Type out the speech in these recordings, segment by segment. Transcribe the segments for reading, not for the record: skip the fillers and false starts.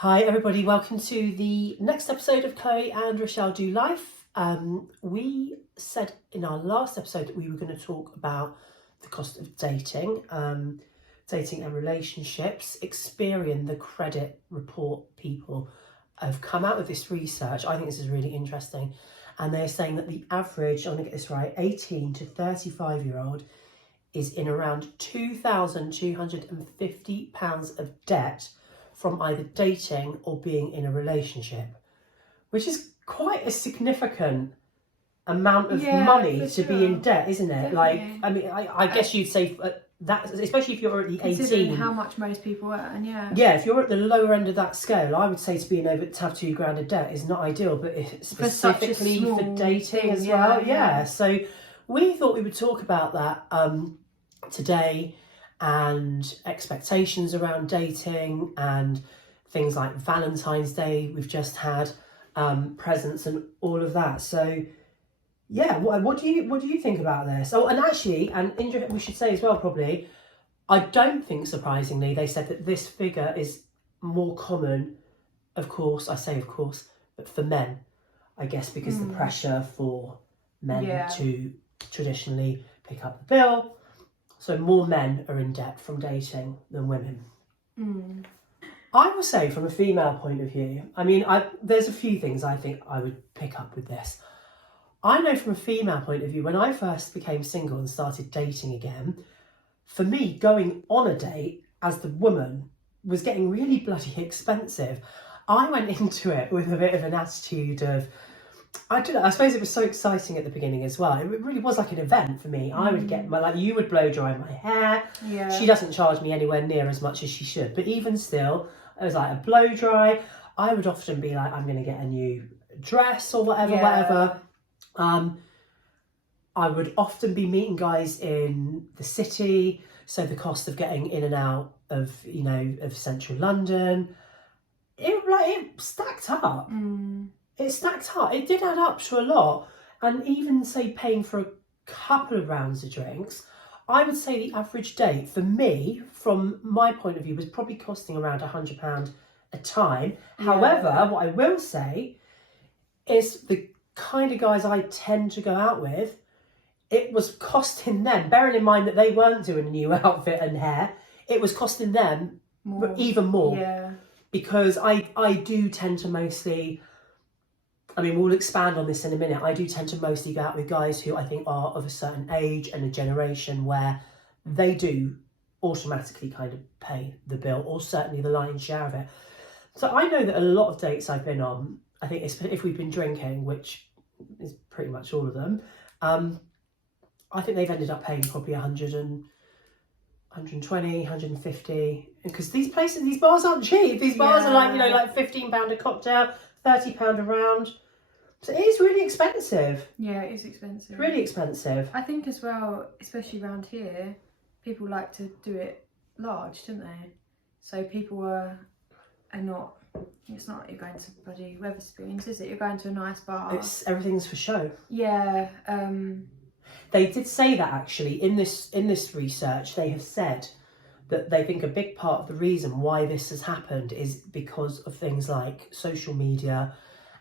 Hi everybody, welcome to the next episode of Chloe and Rochelle Do Life. We said in our last episode that we were going to talk about the cost of dating, dating and relationships. Experian, the credit report people, have come out with this research. I think this is really interesting. And they're saying that the average, I'm going to get this right, 18 to 35 year old is in around £2,250 of debt from either dating or being in a relationship, which is quite a significant amount of money to be in debt, isn't it? Definitely. Like, I mean, I guess you'd say that, especially if you're at the 18. How much most people earn, yeah. Yeah, if you're at the lower end of that scale, I would say to have £2,000 of debt is not ideal, but specifically for dating as well. Yeah. So we thought we would talk about that today, and expectations around dating and things like Valentine's Day we've just had, presents and all of that. So yeah, what do you think about this? Oh, and actually, we should say as well, probably, I don't think surprisingly they said that this figure is more common, of course, I say of course, but for men, I guess, because the pressure for men to traditionally pick up the bill. So more men are in debt from dating than women. I will say, from a female point of view, I mean, there's a few things I think I would pick up with this. I know from a female point of view, when I first became single and started dating again, for me, going on a date as the woman was getting really bloody expensive. I went into it with a bit of an attitude of, I don't know, I suppose it was so exciting at the beginning as well. It really was like an event for me. I would get you would blow dry my hair. Yeah. She doesn't charge me anywhere near as much as she should. But even still, it was like a blow dry. I would often be like, I'm going to get a new dress or whatever. I would often be meeting guys in the city. So the cost of getting in and out of, of central London, it stacked up. It stacked up. It did add up to a lot. And even, say, paying for a couple of rounds of drinks, I would say the average date for me, from my point of view, was probably costing around £100 a time. Yeah. However, what I will say is the kind of guys I tend to go out with, it was costing them, bearing in mind that they weren't doing a new outfit and hair, it was costing them even more. Yeah. Because I do tend to mostly, I mean, we'll expand on this in a minute. I do tend to mostly go out with guys who I think are of a certain age and a generation where they do automatically kind of pay the bill, or certainly the lion's share of it. So I know that a lot of dates I've been on, I think if we've been drinking, which is pretty much all of them, I think they've ended up paying probably 120, 150, because these bars aren't cheap. These bars are like, like £15 a cocktail, £30 a round. So it is really expensive. Yeah, it is expensive. Really expensive. I think as well, especially around here, people like to do it large, don't they? So people are not, it's not you're going to bloody Wetherspoons, is it? You're going to a nice bar. Everything's for show. Yeah. They did say that actually in this research. They have said that they think a big part of the reason why this has happened is because of things like social media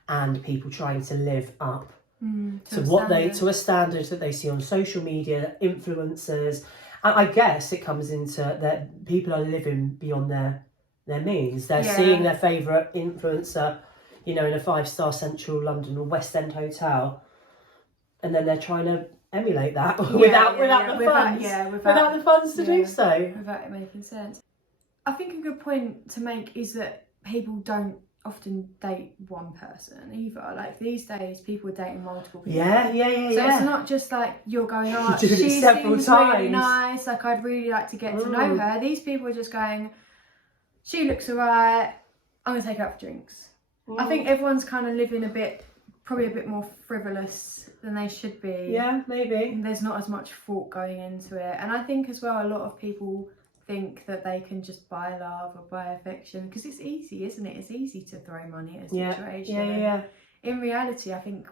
and people trying to live up to a standard that they see on social media, influencers. And I guess it comes into that people are living beyond their means. They're seeing their favourite influencer, in a 5-star central London or West End hotel, and then they're trying to emulate that without the funds to do so. Without it making sense. I think a good point to make is that people don't often date one person either. Like these days, people are dating multiple people. Yeah. So it's not just like you're going, oh, she seems really nice, like I'd really like to get to know her. These people are just going, she looks alright, I'm gonna take her out for drinks. I think everyone's kind of living probably a bit more frivolous than they should be. Yeah, maybe. And there's not as much thought going into it. And I think as well, a lot of people think that they can just buy love or buy affection, because it's easy, isn't it? It's easy to throw money at a situation. Yeah. In reality, I don't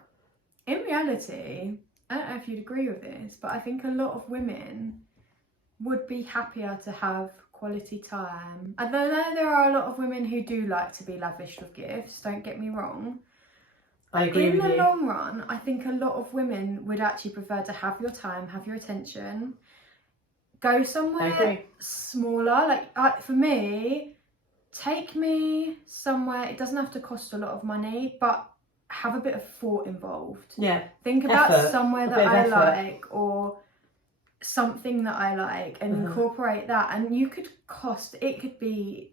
know if you'd agree with this, but I think a lot of women would be happier to have quality time. I know there are a lot of women who do like to be lavish with gifts, don't get me wrong. I agree with you. In the long run, I think a lot of women would actually prefer to have your time, have your attention, go somewhere smaller. Like for me, take me somewhere, it doesn't have to cost a lot of money, but have a bit of thought involved. Yeah. Think about somewhere that I like, or something that I like, and incorporate that. And it could be,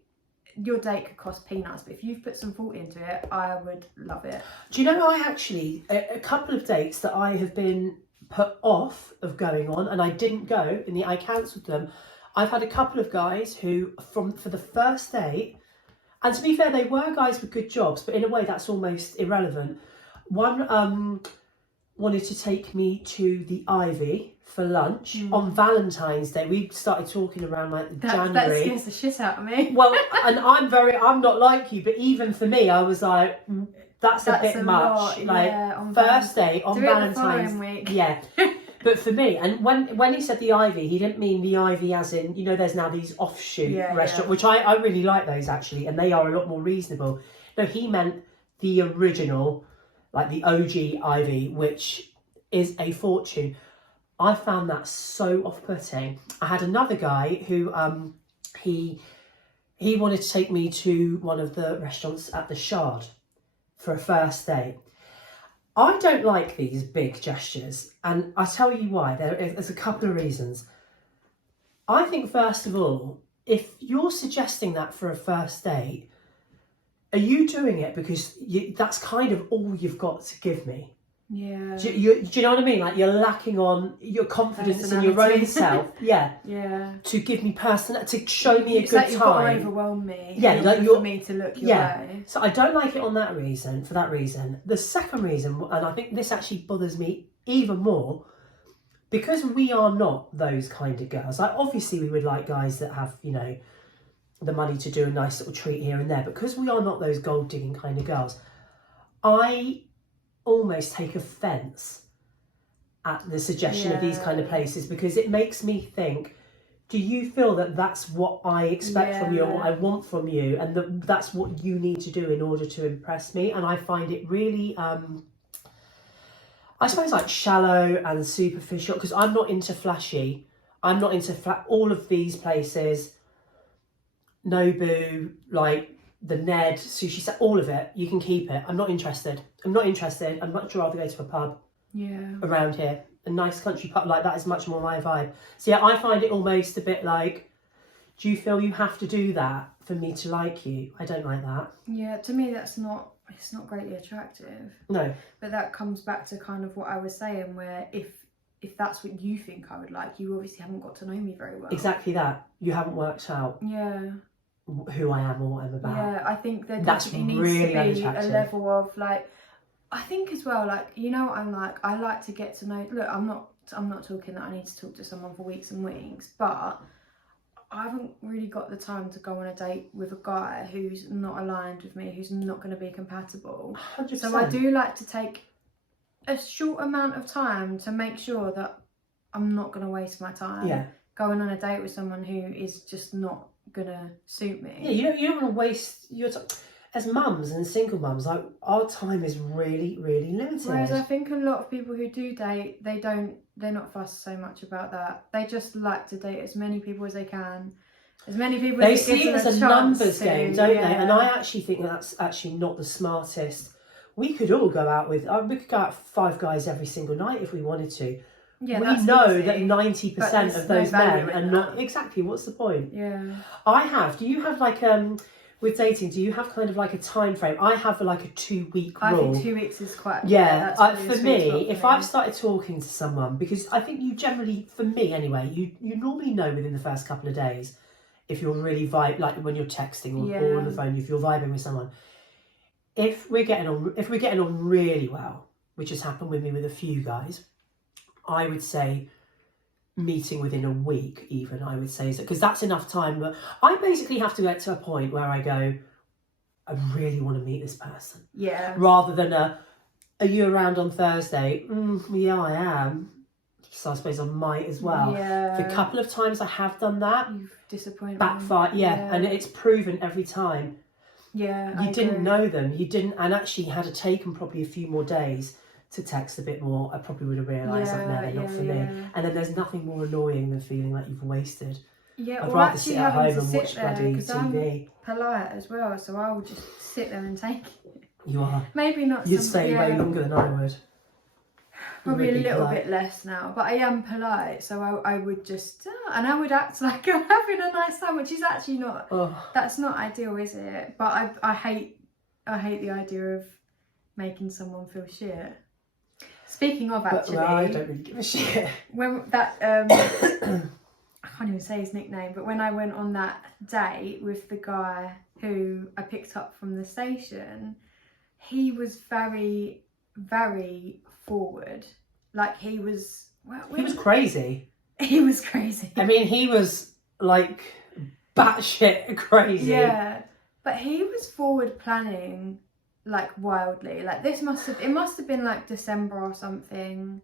your date could cost peanuts, but if you've put some thought into it, I would love it. Do you know, I actually, a couple of dates that I have been put off of going on, and I didn't go, I cancelled them. I've had a couple of guys who, for the first date, and to be fair, they were guys with good jobs, but in a way that's almost irrelevant. One wanted to take me to the Ivy for lunch on Valentine's Day. We started talking around like January. That scares the shit out of me. Well, and I'm not like you, but even for me, I was like, that's a bit much. Lot, like on first date on Valentine's. Week. Yeah. But for me, and when he said the Ivy, he didn't mean the Ivy as in, there's now these offshoot restaurants, which I really like those actually, and they are a lot more reasonable. No, he meant the original, like the OG Ivy, which is a fortune. I found that so off-putting. I had another guy who he wanted to take me to one of the restaurants at the Shard for a first date. I don't like these big gestures, and I tell you why. There's a couple of reasons. I think, first of all, if you're suggesting that for a first date, are you doing it because that's kind of all you've got to give me? Yeah. Do you know what I mean? Like, you're lacking on your confidence in your own self. Yeah. Yeah. To give me to show me a good like time. You've got to overwhelm me. Yeah, like for me to look your way. So I don't like it for that reason. The second reason, and I think this actually bothers me even more, because we are not those kind of girls. Like, obviously we would like guys that have, the money to do a nice little treat here and there, but because we are not those gold digging kind of girls, I almost take offence at the suggestion of these kind of places, because it makes me think, do you feel that that's what I expect from you and what I want from you, and that's what you need to do in order to impress me? And I find it really, I suppose, like shallow and superficial, because I'm not into flashy. I'm not into all of these places, Nobu, like the Ned, Sushi Set, all of it, you can keep it. I'm not interested. I'd much rather go to a pub around here. A nice country pub like that is much more my vibe. So yeah, I find it almost a bit like, do you feel you have to do that for me to like you? I don't like that. Yeah, to me it's not greatly attractive. No. But that comes back to kind of what I was saying, where if that's what you think I would like, you obviously haven't got to know me very well. Exactly that. You haven't worked out who I am or what I'm about. Yeah, I think there definitely needs to be a level of like, I think as well, like, what I'm like, I like to get to know, look, I'm not talking that I need to talk to someone for weeks and weeks, but I haven't really got the time to go on a date with a guy who's not aligned with me, who's not going to be compatible. 100%. So I do like to take a short amount of time to make sure that I'm not going to waste my time going on a date with someone who is just not gonna suit me. Yeah, you don't want to waste your time. As mums and single mums, like, our time is really, really limited. Whereas I think a lot of people who do date, they're not fussed so much about that. They just like to date as many people as they can. As many people they as see it as a numbers game, don't they? And I actually think that's actually not the smartest. We could all go out with, we could go out 5 guys every single night if we wanted to. Yeah, we know that 90% of those men are not. Exactly, what's the point? Yeah. Do you have like, with dating, do you have kind of like a time frame? I have like a 2-week rule. I think 2 weeks is quite... Yeah, for me, if I've started talking to someone, because I think you generally, for me anyway, you normally know within the first couple of days if you're really like when you're texting or on the phone, if you're vibing with someone. If we're getting on really well, which has happened with me with a few guys, I would say meeting within a week even, I would say, because that's enough time. But I basically have to get to a point where I go, I really want to meet this person. Yeah. Rather than are you around on Thursday? Yeah, I am. so I suppose I might as well. Yeah. The couple of times I have done that, You've disappointed backfire, and it's proven every time. Yeah, You didn't know them, you didn't, and actually had it taken probably a few more days to text a bit more, I probably would have realised like, no, they're not for me. And then there's nothing more annoying than feeling like you've wasted. Yeah, I'd rather sit at home and watch bloody TV. I'm polite as well, so I will just sit there and take it. You are. Maybe not. You'd stay way longer than I would. Probably a little bit less now, but I am polite, so I would just, and I would act like I'm having a nice time, which is actually not, that's not ideal, is it? But I hate the idea of making someone feel shit. Speaking of, actually, I don't really give a shit. When that, I can't even say his nickname, but when I went on that date with the guy who I picked up from the station, he was very, very forward. Like he was crazy. He was crazy. I mean, he was like batshit crazy. Yeah, but he was forward planning like wildly. Like it must have been like December or something.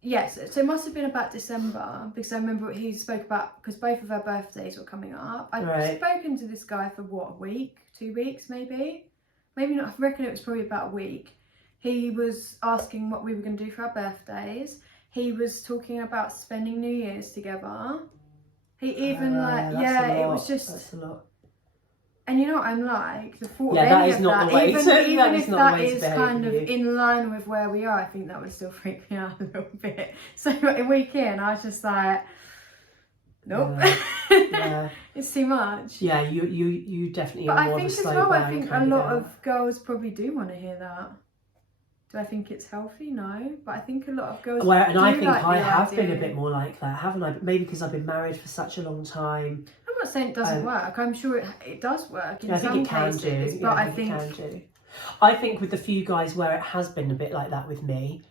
Yes, so it must have been about December, because I remember he spoke about, because both of our birthdays were coming up. I'd spoken to this guy for what, a week, 2 weeks maybe not. I reckon it was probably about a week. He was asking what we were going to do for our birthdays. He was talking about spending New Year's together. He even it was just. That's a lot. And you know what I'm like? The thought of any of that, even if that is kind of in line with where we are, I think that would still freak me out a little bit. So a week in, I was just like, nope, it's too much. Yeah, you definitely. But are I more think of a as slow well, I burn think a lot of girls probably do want to hear that. Do I think it's healthy? No, but I think a lot of girls. I think I have been a bit more like that, haven't I? But maybe because I've been married for such a long time. I'm not saying it doesn't work. I'm sure it does work in some cases, but I think it can do. I think with the few guys where it has been a bit like that with me,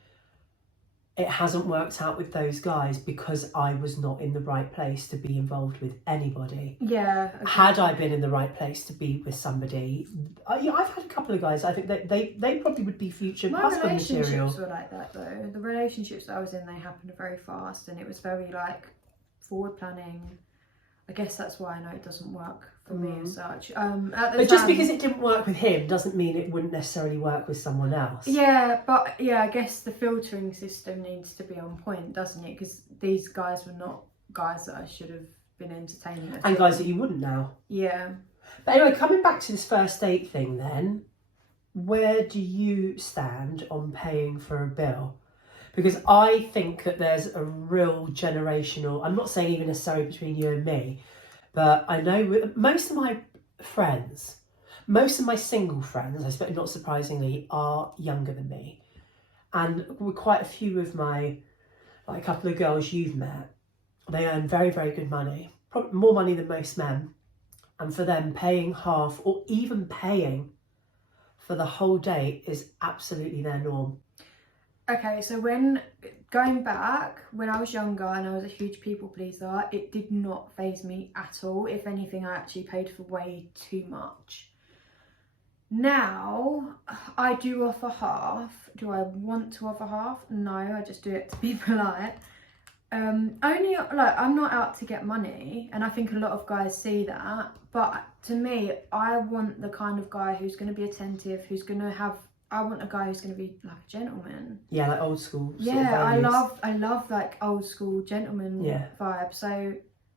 it hasn't worked out with those guys because I was not in the right place to be involved with anybody. Yeah. Okay. Had I been in the right place to be with somebody, I've had a couple of guys. I think that they probably would be future husband material. My relationships were like that though. The relationships that I was in, they happened very fast, and it was very like forward planning. I guess that's why I know it doesn't work for me as such. But just because it didn't work with him doesn't mean it wouldn't necessarily work with someone else. Yeah, but I guess the filtering system needs to be on point, doesn't it? Because these guys were not guys that I should have been entertaining. And guys that you wouldn't now. Yeah. But anyway, coming back to this first date thing then, where do you stand on paying for a bill? Because I think that there's a real generational, I'm not saying even necessarily between you and me, but I know most of my friends, most of my single friends, I suppose not surprisingly, are younger than me. And with quite a few of my, like a couple of girls you've met, they earn very, very good money, probably more money than most men. And for them, paying half or even paying for the whole date is absolutely their norm. Okay, so going back, when I was younger and I was a huge people pleaser, it did not faze me at all. If anything, I actually paid for way too much. Now, I do offer half. Do I want to offer half? No, I just do it to be polite. Only, like, I'm not out to get money, and I think a lot of guys see that. But to me, I want the kind of guy who's going to be attentive, who's going to have, I want a guy who's going to be like a gentleman. Yeah, like old school. Yeah, I love like old school gentleman vibe. So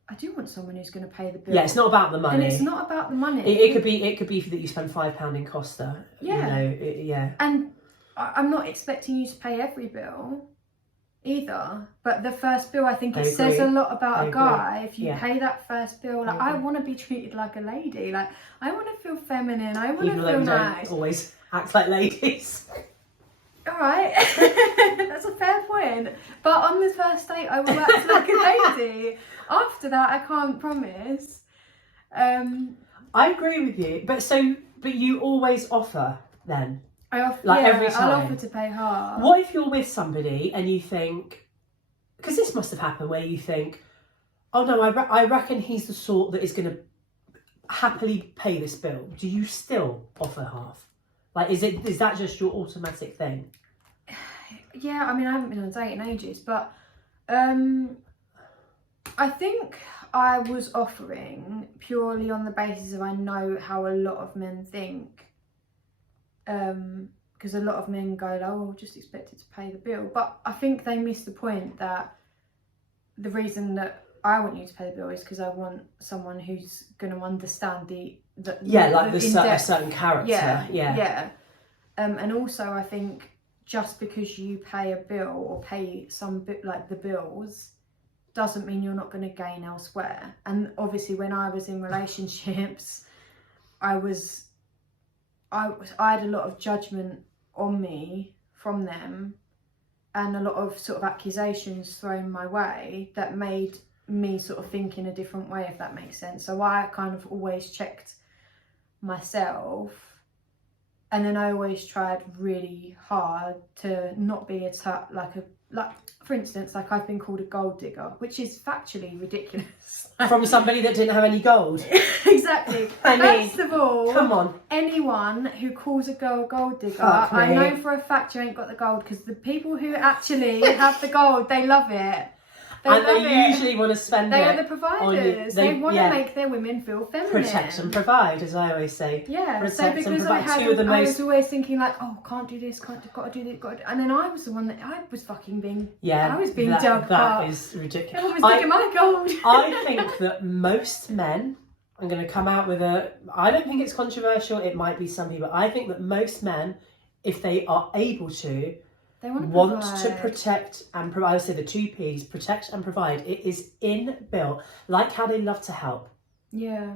I do want someone who's going to pay the bill. Yeah, it's not about the money. And it's not about the money. It could be that you spend £5 in Costa. Yeah. You know, And I'm not expecting you to pay every bill either. But the first bill, I think it says a lot about a guy. If you pay that first bill, like I want to be treated like a lady. Like I want to feel feminine. I want to feel nice. Don't always act like ladies. All right, that's a fair point. But on the first date, I will act like a lady. After that, I can't promise. I agree with you, but you always offer then. I offer, like every time. I'll offer to pay half. What if you're with somebody and you think, because this must have happened, where you think, oh no, I reckon he's the sort that is going to happily pay this bill. Do you still offer half? Like, is that just your automatic thing? Yeah, I mean, I haven't been on a date in ages, but I think I was offering purely on the basis of I know how a lot of men think. Because a lot of men go, oh, just expected to pay the bill. But I think they miss the point that the reason that I want you to pay the bill is because I want someone who's going to understand a certain character. Yeah. And also I think just because you pay a bill or pay some bit like the bills doesn't mean you're not going to gain elsewhere. And obviously when I was in relationships, I had a lot of judgment on me from them and a lot of sort of accusations thrown my way that made me sort of think in a different way, if that makes sense. So I kind of always checked myself, and then I always tried really hard to not be like for instance, like I've been called a gold digger, which is factually ridiculous. From somebody that didn't have any gold. Exactly. First of all, come on. Anyone who calls a girl a gold digger, I know for a fact you ain't got the gold, because the people who actually have the gold, they love it. They usually want to spend They it. are the providers. They want to make their women feel feminine. Protect and provide, as I always say. Yeah. Protect so because and provide. I was always thinking like, oh, can't do this, got to do this, and then I was the one that I was fucking being. Yeah. I was being dug up. That is ridiculous. Everyone was taking my gold. I think that most men. I'm going to come out with I don't think it's controversial. It might be some people. I think that most men, if they are able to. They want to protect and provide. I would say the 2 P's, protect and provide. It is inbuilt, like how they love to help. Yeah.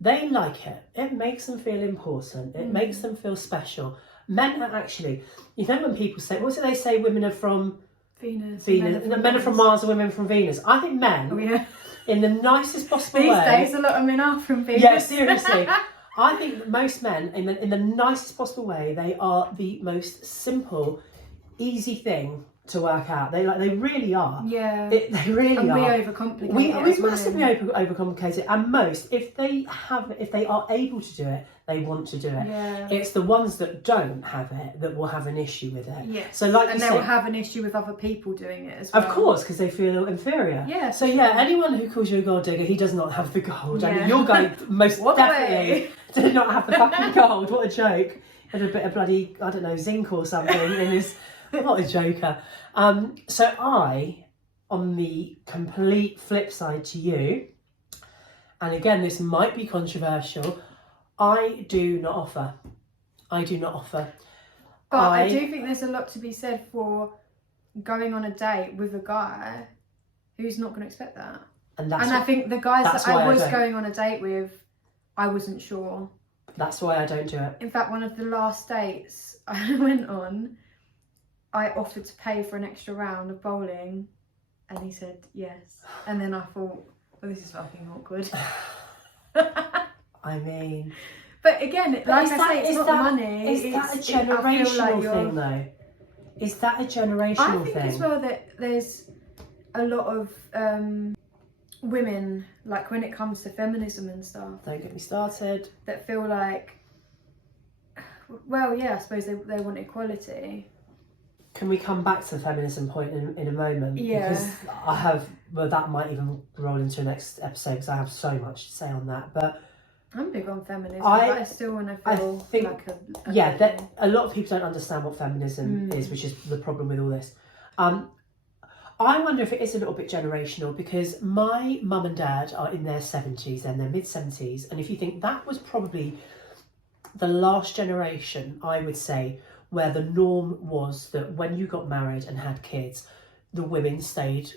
They like it. It makes them feel important. It makes them feel special. Men are actually, you know when people say, what's it they say, women are from Venus. Men are from Mars and women from Venus. I think men, in the nicest possible way. These days a lot of men are from Venus. Yeah, seriously. I think that most men, in the nicest possible way, they are the most simple, easy thing to work out. They really are. Yeah. They really and are. We overcomplicate it. We massively overcomplicate it. And most, if they are able to do it, they want to do it. Yeah. It's the ones that don't have it that will have an issue with it. Yeah. So like they will have an issue with other people doing it as well. Of course, because they feel inferior. Yeah. So anyone who calls you a gold digger, he does not have the gold. I mean, your guy most definitely did not have the fucking gold. What a joke. Had a bit of bloody, I don't know, zinc or something in his. What a joker. So I, on the complete flip side to you, and again, this might be controversial, I do not offer. But I do think there's a lot to be said for going on a date with a guy who's not going to expect that. And I think the guys that I was going on a date with, I wasn't sure. That's why I don't do it. In fact, one of the last dates I went on, I offered to pay for an extra round of bowling, and he said yes. And then I thought, well, this is fucking awkward. I mean... But again, like I say, it's not money. Is that a generational thing, though? Is that a generational thing? I think as well that there's a lot of women, like when it comes to feminism and stuff... Don't get me started. ...that feel like, well, yeah, I suppose they want equality. Can we come back to the feminism point in a moment? Yeah. Because that might even roll into the next episode because I have so much to say on that. But I'm big on feminism, but I still want to feel like a lot of people don't understand what feminism is, which is the problem with all this. I wonder if it is a little bit generational, because my mum and dad are in their 70s and their mid-70s, and if you think that was probably the last generation, I would say, where the norm was that when you got married and had kids, the women stayed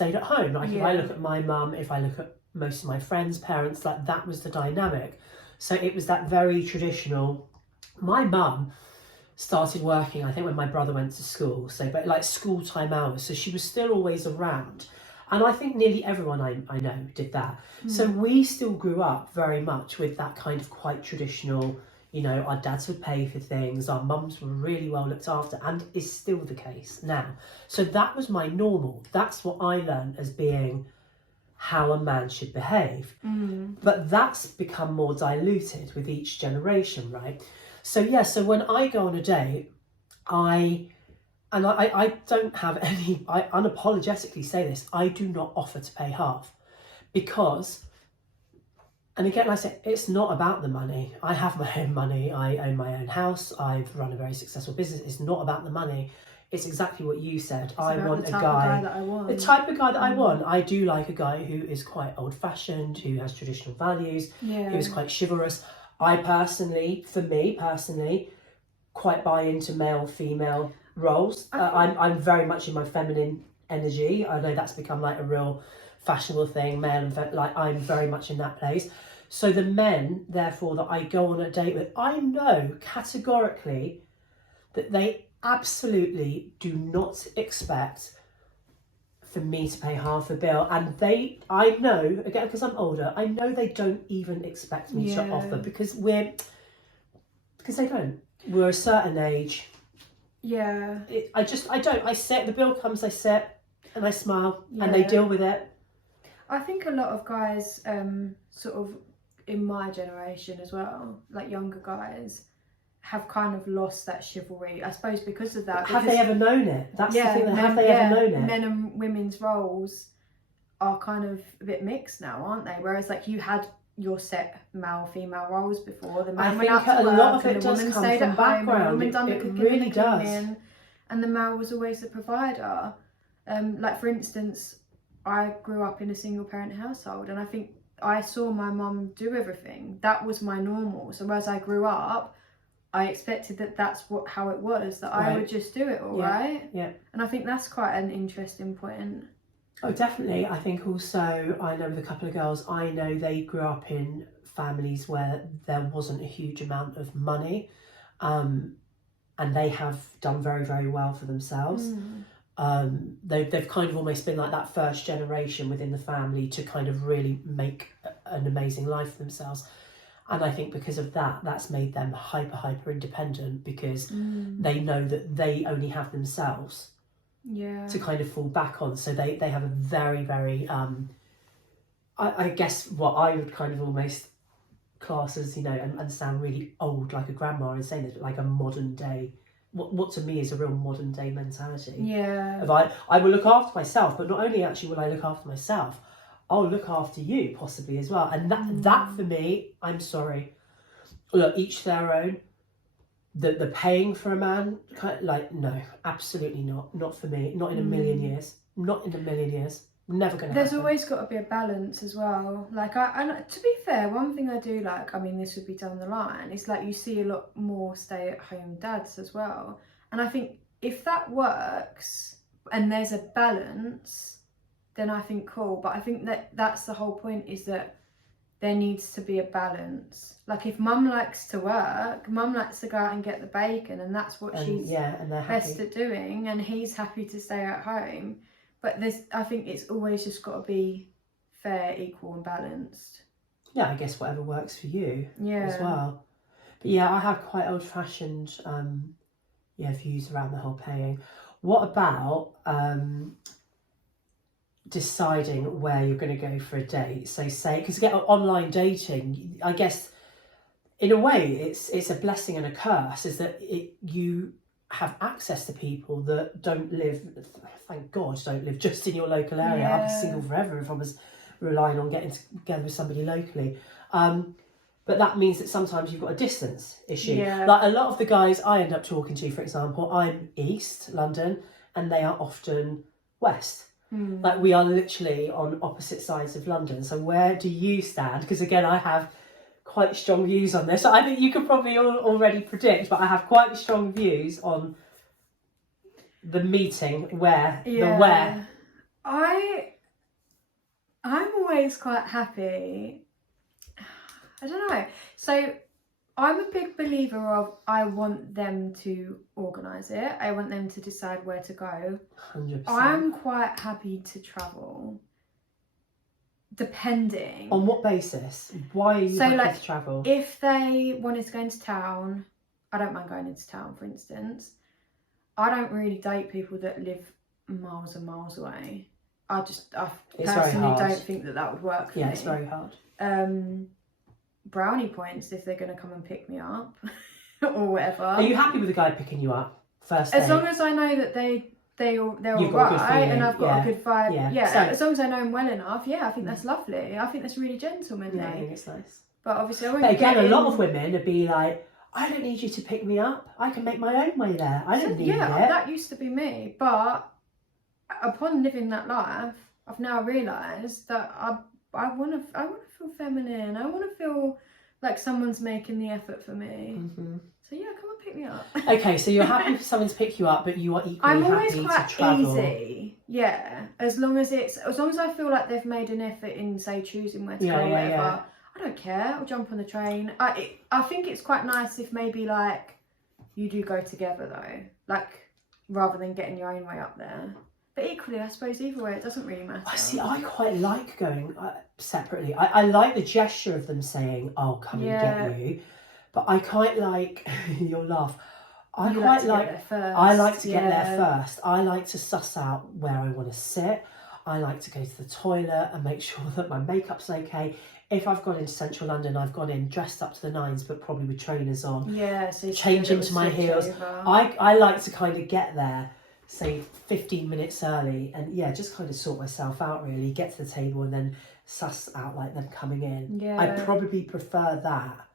at home. Like if I look at my mum, if I look at most of my friends' parents, like that was the dynamic. So it was that very traditional. My mum started working, I think, when my brother went to school. So, but like school time hours. So she was still always around. And I think nearly everyone I know did that. So we still grew up very much with that kind of quite traditional, you know, our dads would pay for things, our mums were really well looked after, and is still the case now. So that was my normal. That's what I learned as being how a man should behave. But that's become more diluted with each generation, right? So so when I go on a date, I and I don't have any, I unapologetically say this, I do not offer to pay half, because, and again, like I say, it's not about the money. I have my own money, I own my own house, I've run a very successful business. It's not about the money. It's exactly what you said. I want a guy, the type of guy that I want. I do like a guy who is quite old-fashioned, who has traditional values, who is quite chivalrous. I personally, for me personally, quite buy into male-female roles. I'm very much in my feminine energy. I know that's become like a real fashionable thing, male and like I'm very much in that place. So the men, therefore, that I go on a date with, I know categorically that they absolutely do not expect for me to pay half the bill, and I know, again, because I'm older, I know they don't even expect me to offer, because they don't. We're a certain age. I don't. I sit, the bill comes, I sit and I smile and they deal with it. I think a lot of guys, sort of in my generation as well, like younger guys, have kind of lost that chivalry, I suppose, because of that. Have they ever known it? That's the thing. Have they ever known it? Men and women's roles are kind of a bit mixed now, aren't they? Whereas, like, you had your set male-female roles before. The man went out to work, a lot of it does come from background. The woman done the cooking, really does. And the male was always the provider. Like, for instance, I grew up in a single-parent household, and I think I saw my mum do everything. That was my normal. So as I grew up, I expected that that's how it was, that I would just do it all, right? Yeah. And I think that's quite an interesting point. Oh, definitely. I think also, I know with a couple of girls, I know they grew up in families where there wasn't a huge amount of money, and they have done very, very well for themselves. They've kind of almost been like that first generation within the family to kind of really make an amazing life for themselves. And I think because of that, that's made them hyper independent, because they know that they only have themselves to kind of fall back on. So they have a very, very, I guess what I would kind of almost class as, and sound really old, like a grandma, and saying that, like a modern day, what to me is a real modern day mentality. Of I will look after myself, but not only actually will I look after myself, I'll look after you possibly as well. And that for me, I'm sorry, look, each their own. The paying for a man, no, absolutely not for me. Not in a million years. Not in a million years. Never going to happen. There's always got to be a balance as well. Like, and to be fair, one thing I do like, I mean, this would be down the line, is like you see a lot more stay-at-home dads as well. And I think if that works and there's a balance, then I think cool. But I think that's the whole point, is that there needs to be a balance. Like, if mum likes to work, mum likes to go out and get the bacon, and that's what she's best at doing, and he's happy to stay at home. But I think it's always just got to be fair, equal and balanced. Yeah, I guess whatever works for you as well. But yeah, I have quite old-fashioned views around the whole paying. What about deciding where you're going to go for a date? So say, because again, online dating, I guess in a way it's a blessing and a curse, is that you have access to people that don't live, thank God, don't live just in your local area. I'd be single forever if I was relying on getting together with somebody locally. But that means that sometimes you've got a distance issue. Like a lot of the guys I end up talking to, for example, I'm East London and they are often West. Like, we are literally on opposite sides of London. So where do you stand? Because again, I have quite strong views on this. I think you could probably already predict, but I have quite strong views on the meeting where. I'm always quite happy. I don't know. So I'm a big believer of, I want them to organise it. I want them to decide where to go. 100%. I'm quite happy to travel, depending. On what basis? Why are you happy to travel? If they wanted to go into town, I don't mind going into town, for instance. I don't really date people that live miles and miles away. I personally don't think that would work for me. Yeah, it's very hard. Brownie points if they're going to come and pick me up or whatever. Are you happy with a guy picking you up first date. As long as I know that they're You've all got a good right, and feeling, I've got a good vibe. Yeah, So, as long as I know them well enough, I think that's lovely. I think that's really gentlemanly. I think it's nice. But obviously, I won't But again, get a lot of women would be like, I don't need you to pick me up. I can make my own way there. I don't need it. That used to be me. But upon living that life, I've now realised that I want to feel feminine. I want to feel like someone's making the effort for me. Mm-hmm. So come and pick me up. Okay, so you're happy for someone to pick you up, but you are equally happy to travel. Easy. Yeah, as long as I feel like they've made an effort in, say, choosing where to go, or whatever. I don't care. I'll jump on the train. I think it's quite nice if maybe like you do go together though, like rather than getting your own way up there. But equally, I suppose either way, it doesn't really matter. I quite like going separately. I like the gesture of them saying, "I'll come and get you," but I quite like. You'll laugh. I like to get there first. I like to suss out where I want to sit. I like to go to the toilet and make sure that my makeup's okay. If I've gone into central London, I've gone in dressed up to the nines, but probably with trainers on. Yeah, so change into my heels. I like to kind of get there, say 15 minutes early, and just kind of sort myself out really, get to the table and then suss out like them coming in. Yeah. I probably prefer that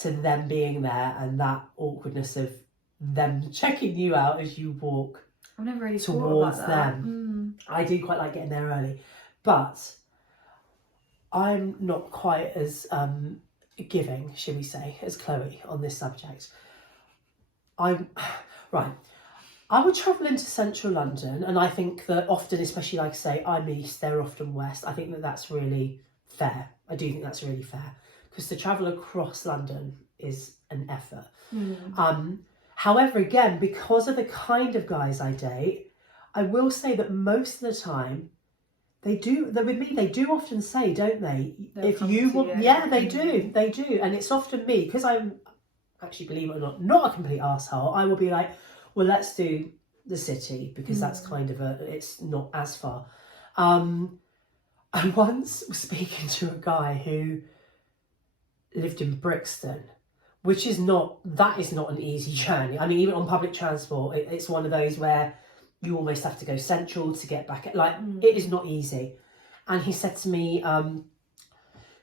to them being there and that awkwardness of them checking you out as you walk I've never really towards thought about that. them. I do quite like getting there early, but I'm not quite as giving, shall we say, as Chloe on this subject. I would travel into central London, and I think that often, especially like I say, I'm east, they're often west. I think that that's really fair. I do think that's really fair, because to travel across London is an effort. However, again, because of the kind of guys I date, I will say that most of the time, they do often say, don't they? If you want, they do. And it's often me, because I'm actually, believe it or not a complete arsehole. I will be like, well, let's do the city, because that's kind of it's not as far. I once was speaking to a guy who lived in Brixton, which is not an easy journey. I mean, even on public transport, it's one of those where you almost have to go central to get back. It is not easy. And he said to me,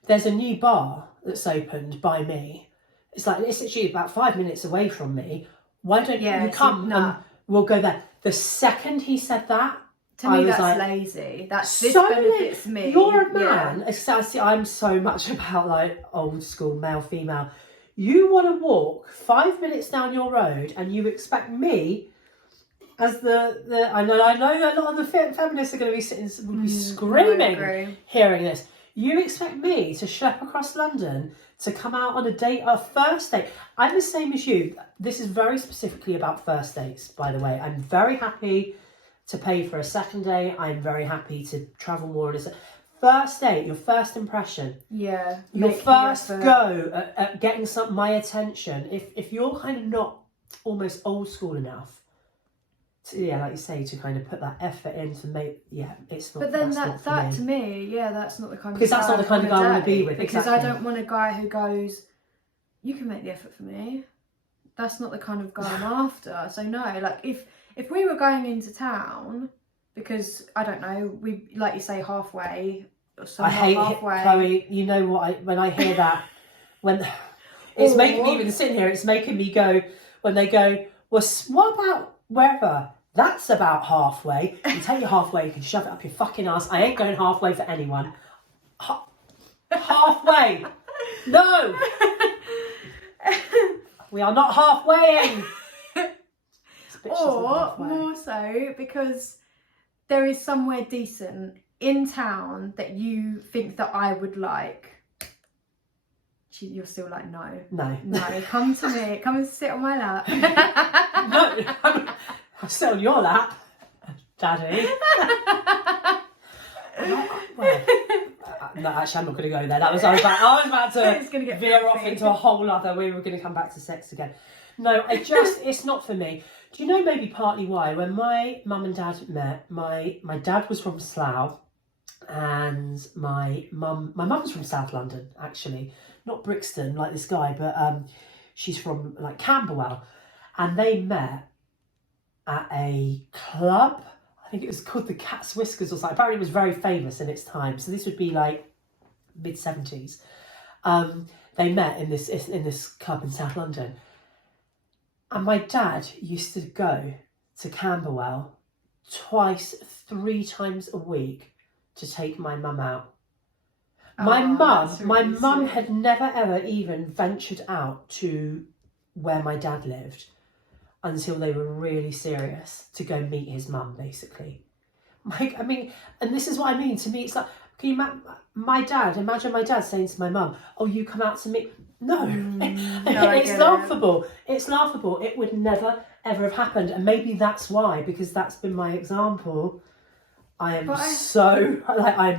there's a new bar that's opened by me. It's actually about 5 minutes away from me. Why don't you come and we'll go there? The second he said that, to me, that's lazy. This benefits me. You're a man. Yeah. I'm so much about old school male, female. You want to walk 5 minutes down your road and you expect me as I know that a lot of the feminists are going to be screaming hearing this. You expect me to schlep across London to come out on a first date? I'm the same as you. This is very specifically about first dates, by the way. I'm very happy to pay for a second date. I'm very happy to travel more. First date, your first impression. Yeah. Your first go at getting my attention. If you're kind of not almost old school enough, like you say, to kind of put that effort in to make, it's not. But then that to me, that's not the kind of guy. Because that's not the kind of guy I want to be with. Because I don't want a guy who goes, you can make the effort for me. That's not the kind of guy I'm after. So no, if we were going into town, because I don't know, we, like you say, halfway or somewhere halfway. Chloe, you know what? When I hear that, when it's making me even sitting here, it's making me go when they go, well, what about wherever? That's about halfway. You take your halfway, you can shove it up your fucking ass. I ain't going halfway for anyone. Halfway. No. We are not halfwaying. Or more so because there is somewhere decent in town that you think that I would like. You're still like, no, come to me, come and sit on my lap. No, I'll sit on your lap, Daddy. No, actually, I'm not going to go there. I was about to veer off into a whole other. We were going to come back to sex again. No, it's not for me. Do you know maybe partly why? When my mum and dad met, my dad was from Slough, and my mum's from South London, actually, not Brixton like this guy, but she's from Camberwell, and they met at a club. I think it was called the Cat's Whiskers or something. Apparently it was very famous in its time. So this would be like mid-70s. They met in this club in South London. And my dad used to go to Camberwell twice, 3 times a week to take my mum out. My mum had never ever even ventured out to where my dad lived until they were really serious to go meet his mum, basically. I mean, and this is what I mean. To me, it's like, can you imagine my dad saying to my mum, "Oh, you come out to meet." No, it's laughable. It's laughable. It would never ever have happened, and maybe that's why, because that's been my example. I'm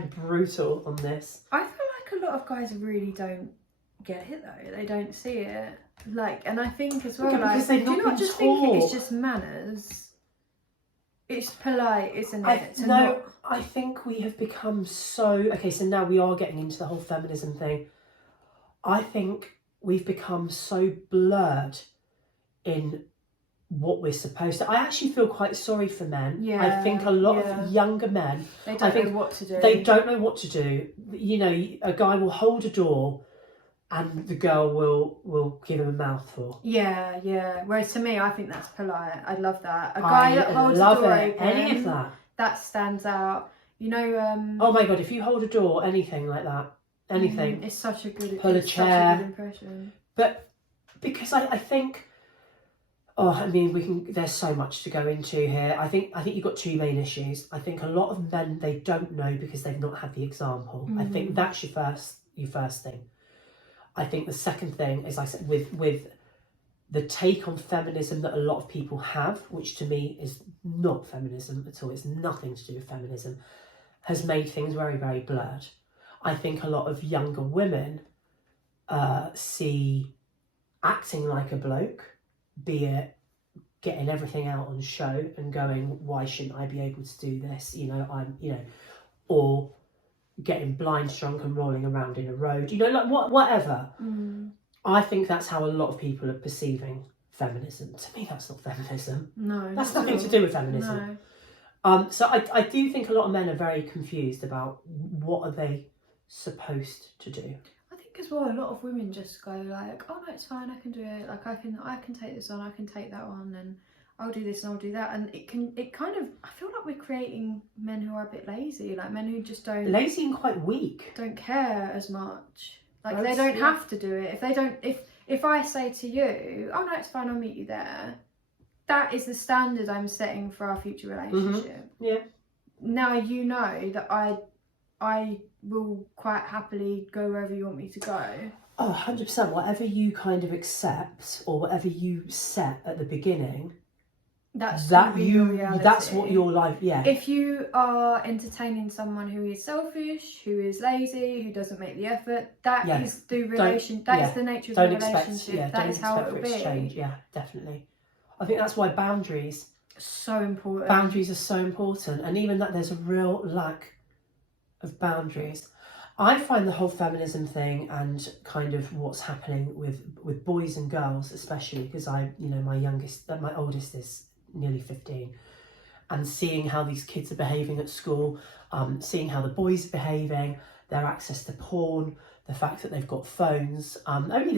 brutal on this. I feel like a lot of guys really don't get it though. They don't see it. Like, and I think as well, like, do you not just think it's just manners? It's polite, isn't it? I think we have become so... Okay, so now we are getting into the whole feminism thing. I think we've become so blurred in what we're supposed to... I actually feel quite sorry for men. Yeah, I think a lot of younger men... They don't know what to do. They don't know what to do. You know, a guy will hold a door and the girl will give him a mouthful. Yeah. Whereas to me, I think that's polite. I love that. A guy that holds a door open, any of that stands out. You know. Oh my god! If you hold a door, anything like that, anything. It's such a good. Pull a chair. Such a good impression. But because I think. Oh, I mean, there's so much to go into here. I think you've got 2 main issues. I think a lot of men, they don't know because they've not had the example. I think that's your first thing. I think the second thing is, I said, with the take on feminism that a lot of people have, which to me is not feminism at all, it's nothing to do with feminism, has made things very, very blurred. I think a lot of younger women see acting like a bloke, be it getting everything out on show and going, why shouldn't I be able to do this? Or getting blind drunk and rolling around in a road, like whatever. I think that's how a lot of people are perceiving feminism. To me, that's not feminism. No, that's nothing to do with feminism. No. So I do think a lot of men are very confused about what are they supposed to do. I think as well, a lot of women just go like, oh no, it's fine, I can do it. Like I can take this on, I can take that on, and I'll do this and I'll do that. And it kind of, I feel like we're creating men who are a bit lazy, like men who just don't... Lazy and quite weak. Don't care as much. Like they don't have to do it. If they don't, if I say to you, oh no, it's fine, I'll meet you there. That is the standard I'm setting for our future relationship. Yeah. Now you know that I will quite happily go wherever you want me to go. Oh, 100%. Whatever you kind of accept or whatever you set at the beginning... That's what your life, If you are entertaining someone who is selfish, who is lazy, who doesn't make the effort, that is the relation. That is the nature of the relationship. That is how it will be. Exchange. Yeah, definitely. I think that's why boundaries so important. Boundaries are so important, and even that there's a real lack of boundaries. I find the whole feminism thing and kind of what's happening with boys and girls, especially because my oldest is nearly 15, and seeing how these kids are behaving at school, seeing how the boys are behaving, their access to porn, the fact that they've got phones. Only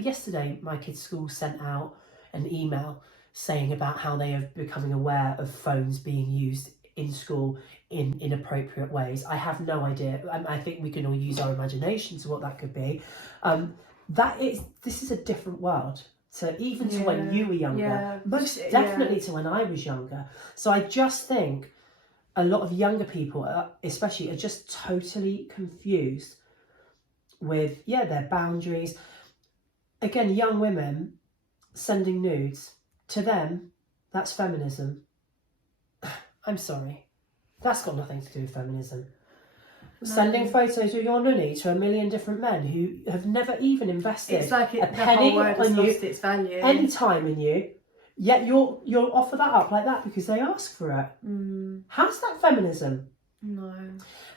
yesterday, my kids' school sent out an email saying about how they are becoming aware of phones being used in school in inappropriate ways. I have no idea. I think we can all use our imagination to what that could be. This is a different world. So even to when you were younger, most definitely to when I was younger. So I just think a lot of younger people, especially, are just totally confused with, their boundaries. Again, young women sending nudes, to them, that's feminism. I'm sorry. That's got nothing to do with feminism. No. Sending photos of your nunny to a million different men who have never even invested a penny on you, its value, any time in you, yet you'll offer that up like that because they ask for it. How's that feminism? No.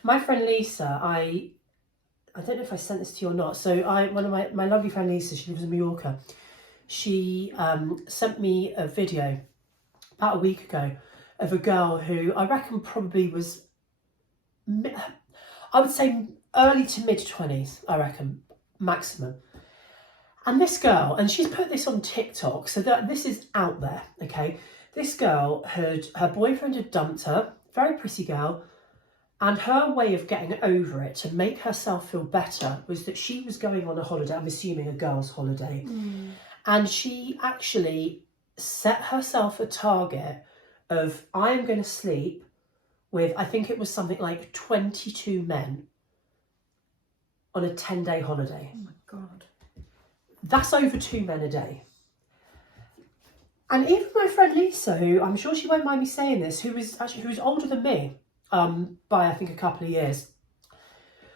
My friend Lisa, I don't know if I sent this to you or not. So one of my lovely friend Lisa, she lives in Mallorca. She sent me a video about a week ago of a girl who I reckon probably was, I would say early to mid 20s, I reckon, maximum. And this girl, and she's put this on TikTok, so that this is out there, okay? This girl her boyfriend had dumped her, very pretty girl, and her way of getting over it to make herself feel better was that she was going on a holiday, I'm assuming a girl's holiday, and she actually set herself a target of, I am going to sleep with, I think it was something like 22 men on a 10-day holiday. Oh my God. That's over 2 men a day. And even my friend Lisa, who I'm sure she won't mind me saying this, who was older than me by I think a couple of years,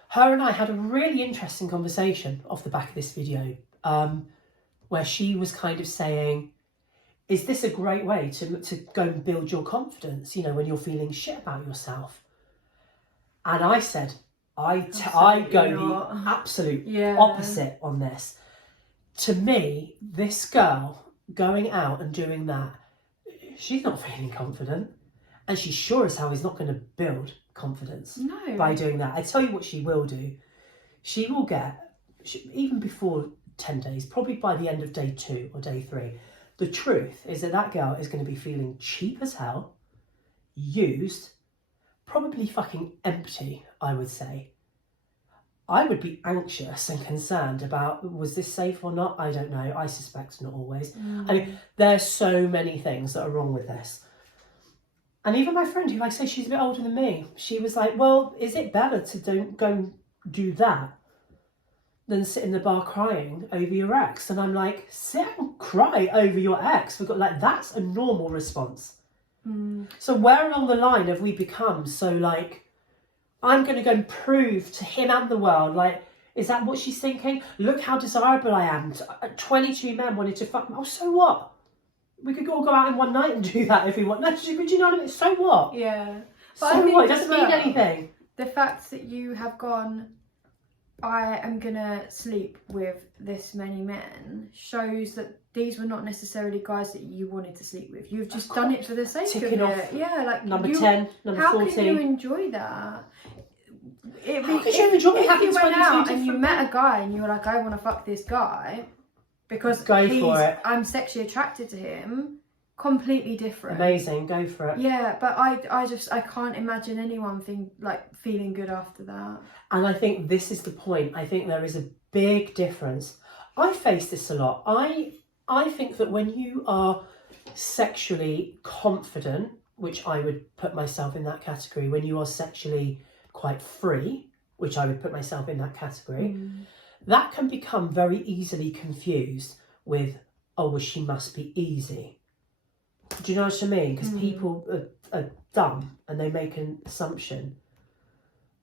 her and I had a really interesting conversation off the back of this video, where she was kind of saying, is this a great way to go and build your confidence, you know, when you're feeling shit about yourself? And I said, I go the absolute opposite on this. To me, this girl going out and doing that, she's not feeling confident, and she sure as hell is not going to build confidence by doing that. I tell you what she will do. She will get, even before 10 days, probably by the end of day 2 or day 3, the truth is that girl is going to be feeling cheap as hell, used, probably fucking empty, I would say. I would be anxious and concerned about, was this safe or not? I don't know. I suspect not always. I mean, there's so many things that are wrong with this. And even my friend, who, like I say, she's a bit older than me, she was like, well, is it better to don't go and do that than sit in the bar crying over your ex? And I'm like, sit and cry over your ex. We've got, like, that's a normal response. So where along the line have we become so, like, I'm going to go and prove to him and the world, like, is that what she's thinking? Look how desirable I am. 22 men wanted to fuck me. Oh, so what? We could all go out in one night and do that if we want. No, but do you know what I mean? So what? Yeah. But so what? It doesn't mean anything. The fact that you have gone, I am going to sleep with this many men, shows that these were not necessarily guys that you wanted to sleep with. You've just done it for the sake of it. Yeah, like number 10, number 14. How can you enjoy that? How could you enjoy if you went out and you met a guy and you were like, I want to fuck this guy because I'm sexually attracted to him, completely different. Amazing, go for it. Yeah, but I can't imagine anyone feeling good after that. And I think this is the point. I think there is a big difference. I face this a lot. I think that when you are sexually confident, which I would put myself in that category, when you are sexually quite free, which I would put myself in that category, that can become very easily confused with, oh, well, she must be easy. Do you know what I mean? Because people are dumb and they make an assumption,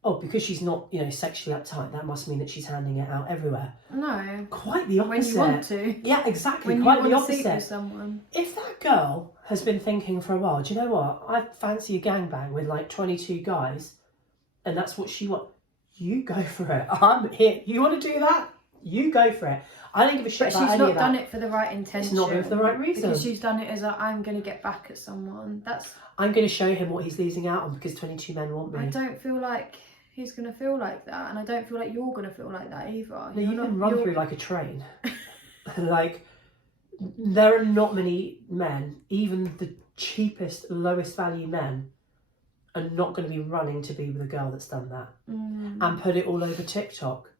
oh, because she's not, sexually uptight, that must mean that she's handing it out everywhere. No. Quite the opposite. When you want to. Yeah, exactly. When quite you the want to opposite. sleep with someone. If that girl has been thinking for a while, do you know what? I fancy a gangbang with like 22 guys, and that's what she wants. You go for it. I'm here. You want to do that? You go for it. I don't give a shit about any of that. But she's not done it for the right intention. She's not done it for the right reason. Because she's done it as I'm going to get back at someone. I'm going to show him what he's losing out on because 22 men want me. I don't feel like he's going to feel like that, and I don't feel like you're going to feel like that either. No, you can run through like a train. Like, there are not many men, even the cheapest, lowest value men, are not going to be running to be with a girl that's done that and put it all over TikTok.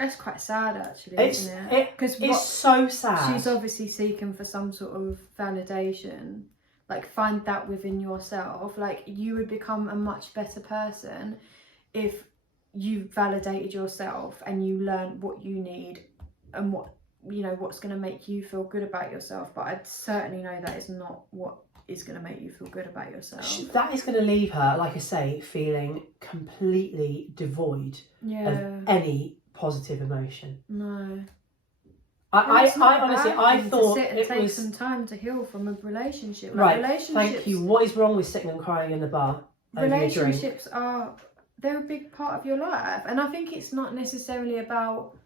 That's quite sad, actually, isn't it? It's so sad. She's obviously seeking for some sort of validation. Like, find that within yourself. Like, you would become a much better person if you validated yourself and you learned what you need and what's going to make you feel good about yourself. But I'd certainly know that is not what is going to make you feel good about yourself. That is going to leave her, like I say, feeling completely devoid of any positive emotion. No. I honestly, I thought to sit and take some time to heal from a relationship. Like, right, thank you. What is wrong with sitting and crying in the bar over your drink? Relationships they're a big part of your life, and I think it's not necessarily about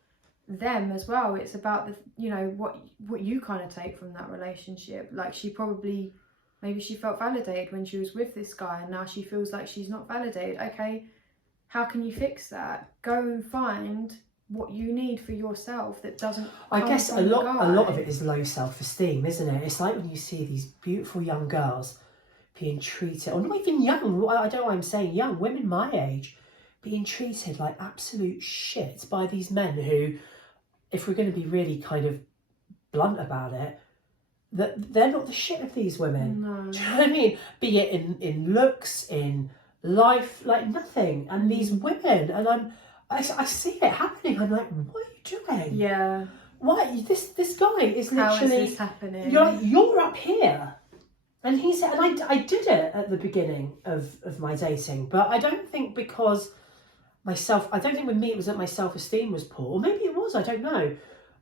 them as well. It's about what you kind of take from that relationship. Like, she probably Maybe she felt validated when she was with this guy and now she feels like she's not validated. Okay, how can you fix that? Go and find what you need for yourself that doesn't I guess from a the lot of guy. it is low self-esteem, isn't it? It's like when you see these beautiful young girls being treated, or not even young, I don't know why I'm saying young, women my age, being treated like absolute shit by these men who, if we're going to be really kind of blunt about it, that they're not the shit of these women. No. Do you know what I mean? Be it in looks, in life, like nothing. And these women, and I see it happening. I'm like, what are you doing? Yeah. Why this guy is How is literally this happening? you're up here, and he said, and I did it at the beginning of my dating, but I don't think because I don't think with me it was that my self-esteem was poor, or maybe it was, I don't know.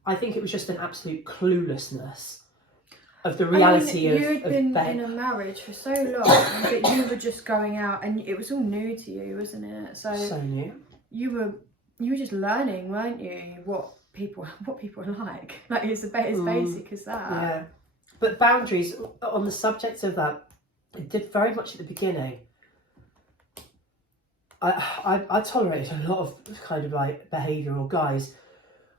I think it was just an absolute cluelessness of the reality of you'd been Ben. in a marriage for so long that you were just going out and it was all new to you, wasn't it? So new. you were just learning, weren't you, what people are like. Like it's as basic as that. Yeah, but boundaries on the subject of that, it did very much at the beginning. I tolerated a lot of kind of like behavioural guys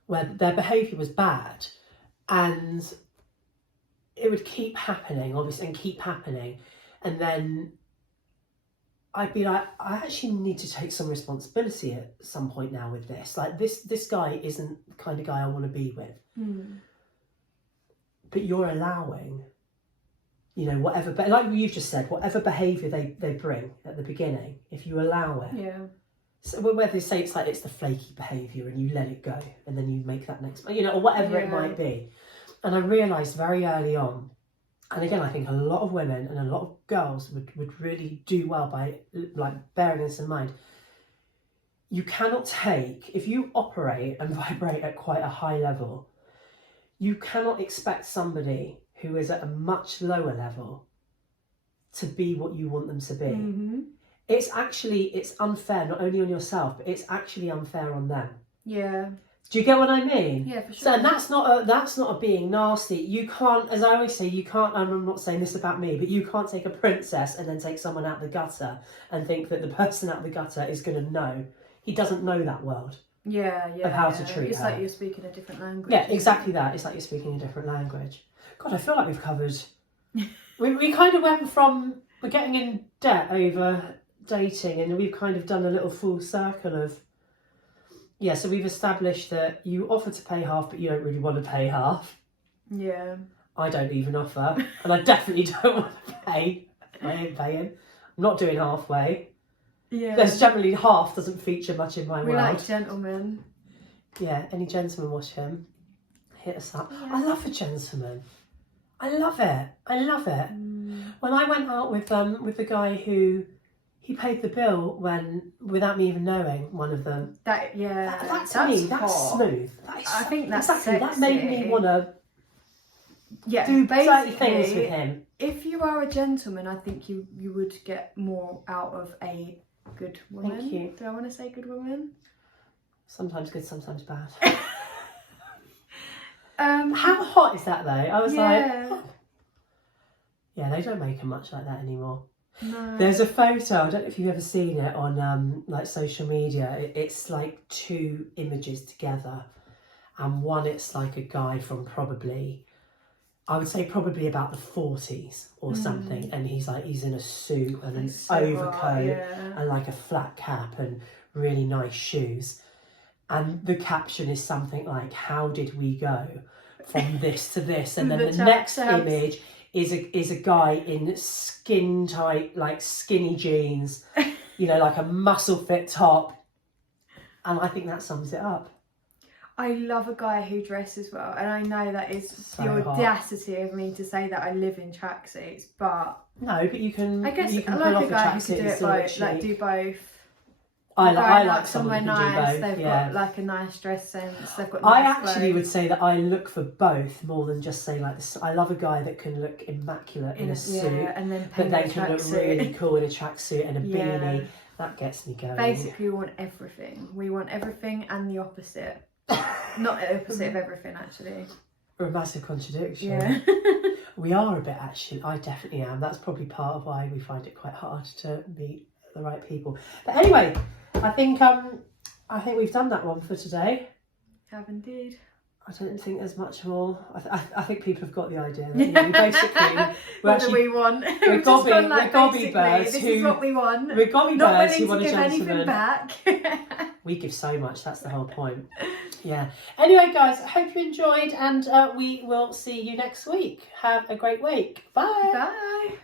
where their behaviour was bad, and it would keep happening, obviously, and keep happening, and then I'd be like, I actually need to take some responsibility at some point now with this. Like this guy isn't the kind of guy I want to be with. But you're allowing, whatever, but like you've just said, whatever behaviour they bring at the beginning, if you allow it. Yeah. So whether they say it's the flaky behaviour and you let it go and then you make that next, or whatever it might be. And I realised very early on, and again, I think a lot of women and a lot of girls would really do well by like bearing this in mind. You cannot take, if you operate and vibrate at quite a high level, you cannot expect somebody who is at a much lower level to be what you want them to be. Mm-hmm. It's unfair not only on yourself, but it's actually unfair on them. Yeah. Do you get what I mean? Yeah, for sure. So, and that's not a being nasty. You can't, as I always say, you can't, and I'm not saying this about me, but you can't take a princess and then take someone out the gutter and think that the person out the gutter is going to know. He doesn't know that world. Yeah. Of how to treat it's her. like you're speaking a different language. Yeah, exactly that. It's like you're speaking a different language. God, I feel like we've covered... we kind of went from we're getting in debt over dating, and we've kind of done a little full circle of... Yeah, so we've established that you offer to pay half, but you don't really want to pay half. Yeah. I don't even offer, and I definitely don't want to pay. I ain't paying. I'm not doing halfway. Yeah. There's generally half doesn't feature much in my We world. like gentlemen. Yeah, any gentlemen watch him, hit us up. Yeah. I love a gentleman. I love it. When I went out with the guy who he paid the bill without me even knowing, one of them. That to me, that's hot. smooth. I think that's exactly sexy. that made me want to do certain basically things with him. If you are a gentleman, I think you would get more out of a good woman. Thank you. Do I want to say good woman? Sometimes good, sometimes bad. How How hot is that though? I was yeah. like, oh. Yeah, they don't make them much like that anymore. No. There's a photo, I don't know if you've ever seen it on like social media. It's like two images together, and one it's like a guy from probably about the 40s or something, and he's in a suit and an overcoat and like a flat cap and really nice shoes, and the caption is something like, how did we go from this to this? And then the next image is a guy in skin tight, like skinny jeans, like a muscle fit top, and I think that sums it up. I love a guy who dresses well, and I know that is So the hot. audacity of me to say that I live in tracksuits, but No, but you can. I guess you can I pull like off a guy who tracksuit can do and it still both, look like chic. do both. I Going like out someone somewhere who can do nice. both. They've Yeah. got like a nice dress sense. They've got. I Nice actually would clothes. say that I look for both more than just say like this. I love a guy that can look immaculate in a suit, and then but then can look tracksuit. really cool in a tracksuit and a Yeah. beanie. That gets me going. Basically, we want everything. We want everything and the opposite. Not the opposite of everything, actually. We're a massive contradiction. Yeah. We are a bit, actually. I definitely am. That's probably part of why we find it quite hard to meet the right people. But anyway, I think we've done that one for today. Have indeed. I don't think there's much more. I think people have got the idea. That, you know, basically, what do we want? We're gobby birds. This is what we want. We're gobby Not birds willing who want to a give gentleman. anything back. We give so much. That's the whole point. Yeah. Anyway, guys, I hope you enjoyed, and we will see you next week. Have a great week. Bye. Bye.